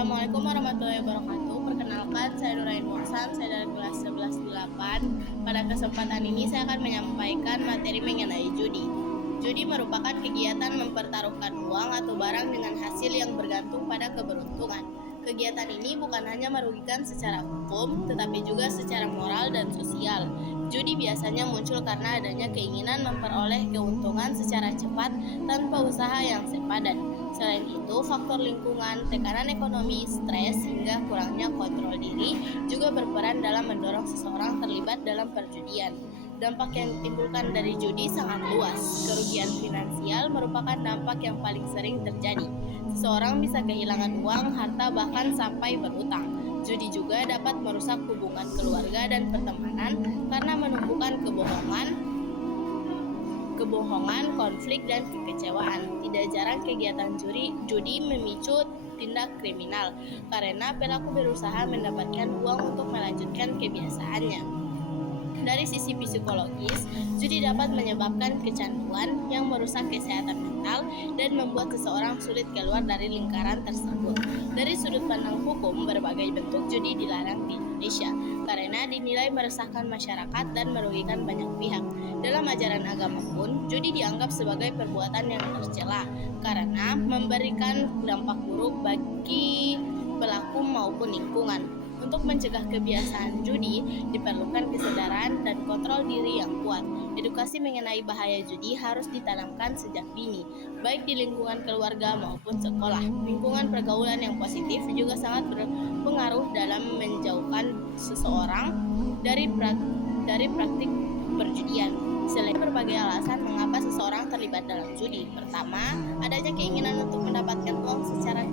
Assalamualaikum warahmatullahi wabarakatuh. Perkenalkan, saya Nurain Mohsan, saya dari kelas 11-8. Pada kesempatan ini saya akan menyampaikan materi mengenai judi. Judi merupakan kegiatan mempertaruhkan uang atau barang dengan hasil yang bergantung pada keberuntungan. Kegiatan ini bukan hanya merugikan secara hukum, tetapi juga secara moral dan sosial. Judi biasanya muncul karena adanya keinginan memperoleh keuntungan secara cepat tanpa usaha yang sepadan. Selain itu, faktor lingkungan, tekanan ekonomi, stres, hingga kurangnya kontrol diri juga berperan dalam mendorong seseorang terlibat dalam perjudian. Dampak yang ditimbulkan dari judi sangat luas. Kerugian finansial merupakan dampak yang paling sering terjadi. Seseorang bisa kehilangan uang, harta, bahkan sampai berutang. Judi juga dapat merusak hubungan keluarga dan pertemanan karena menumbuhkan kebohongan, konflik, dan kekecewaan. Tidak jarang kegiatan judi memicu tindak kriminal karena pelaku berusaha mendapatkan uang untuk melanjutkan kebiasaannya. Dari sisi psikologis, judi dapat menyebabkan kecanduan yang merusak kesehatan mental dan membuat seseorang sulit keluar dari lingkaran tersebut. Dari sudut pandang hukum, berbagai bentuk judi dilarang di Indonesia karena dinilai meresahkan masyarakat dan merugikan banyak pihak. Dalam ajaran agama pun, judi dianggap sebagai perbuatan yang tercela karena memberikan dampak buruk bagi pelaku maupun lingkungan. Untuk mencegah kebiasaan judi, diperlukan kesadaran dan kontrol diri yang kuat. Edukasi mengenai bahaya judi harus ditanamkan sejak dini, baik di lingkungan keluarga maupun sekolah. Lingkungan pergaulan yang positif juga sangat berpengaruh dalam menjauhkan seseorang dari praktik perjudian. Selain berbagai alasan mengapa seseorang terlibat dalam judi. Pertama, adanya keinginan untuk mendapatkan uang secara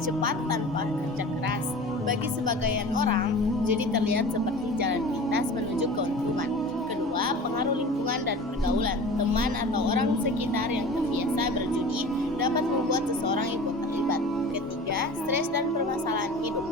cepat tanpa kerja keras. Bagi sebagian orang, judi terlihat seperti jalan pintas menuju keuntungan. Kedua, pengaruh lingkungan dan pergaulan. Teman atau orang sekitar yang terbiasa berjudi dapat membuat seseorang ikut terlibat. Ketiga, stres dan permasalahan hidup.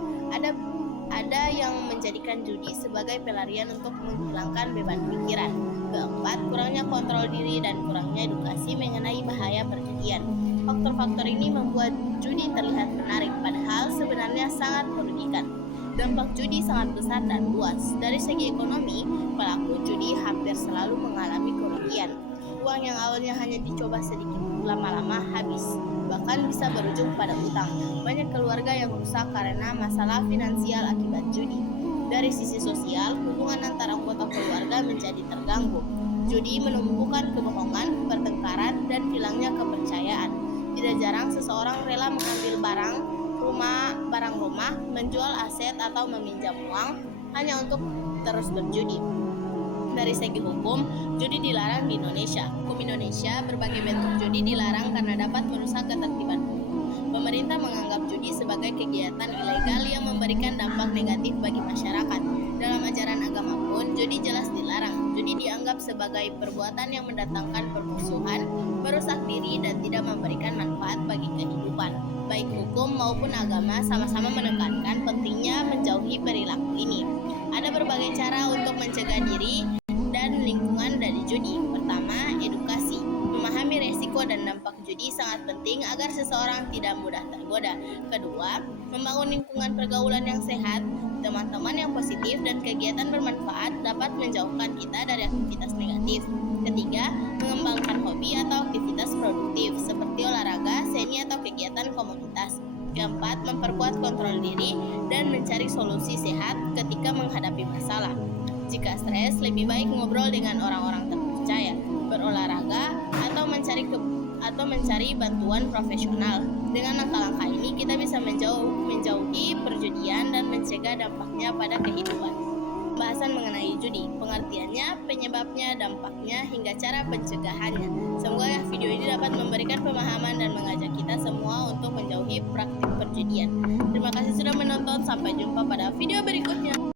Ada yang menjadikan judi sebagai pelarian untuk menghilangkan beban pikiran. Keempat, kurangnya kontrol diri dan kurangnya edukasi mengenai bahaya perjudian. Faktor-faktor ini membuat judi terlihat menarik, padahal sebenarnya sangat merugikan. Dampak judi sangat besar dan luas. Dari segi ekonomi, pelaku judi hampir selalu mengalami kerugian. Uang yang awalnya hanya dicoba sedikit, lama-lama habis, bahkan bisa berujung pada utang. Banyak keluarga yang rusak karena masalah finansial akibat judi. Dari sisi sosial, hubungan antara anggota keluarga menjadi terganggu. Judi menumbuhkan kebohongan, pertengkaran, dan hilangnya kepercayaan. Tidak jarang seseorang rela mengambil barang rumah, menjual aset atau meminjam uang hanya untuk terus berjudi. Dari segi hukum, judi dilarang di Indonesia. Hukum Indonesia, berbagai bentuk judi dilarang karena dapat merusak ketertiban umum. Pemerintah menganggap judi sebagai kegiatan ilegal yang memberikan dampak negatif bagi masyarakat. Dalam ajaran agama pun, judi jelas dilarang. Judi dianggap sebagai perbuatan yang mendatangkan permusuhan, merusak diri, dan tidak memberikan manfaat bagi kehidupan. Baik hukum maupun agama sama-sama menekankan pentingnya menjauhi perilaku ini. Ada berbagai cara untuk mencegah diri dan lingkungan dari judi. Pertama, edukasi. Memahami resiko dan dampak judi sangat penting agar seseorang tidak mudah tergoda. Kedua, membangun lingkungan pergaulan yang sehat. Teman-teman yang positif dan kegiatan bermanfaat dapat menjauhkan kita dari aktivitas negatif. Ketiga, mengembangkan hobi atau aktivitas produktif seperti olahraga, seni, atau kegiatan komunitas. Keempat, memperkuat kontrol diri dan mencari solusi sehat ketika menghadapi masalah. Jika stres, lebih baik ngobrol dengan orang-orang terpercaya, berolahraga, atau mencari bantuan profesional. Dengan langkah-langkah ini, kita bisa menjauhi perjudian dan mencegah dampaknya pada kehidupan. Bahasan mengenai judi, pengertiannya, penyebabnya, dampaknya, hingga cara pencegahannya. Semoga video ini dapat memberikan pemahaman dan mengajak kita semua untuk menjauhi praktik perjudian. Terima kasih sudah menonton, sampai jumpa pada video berikutnya.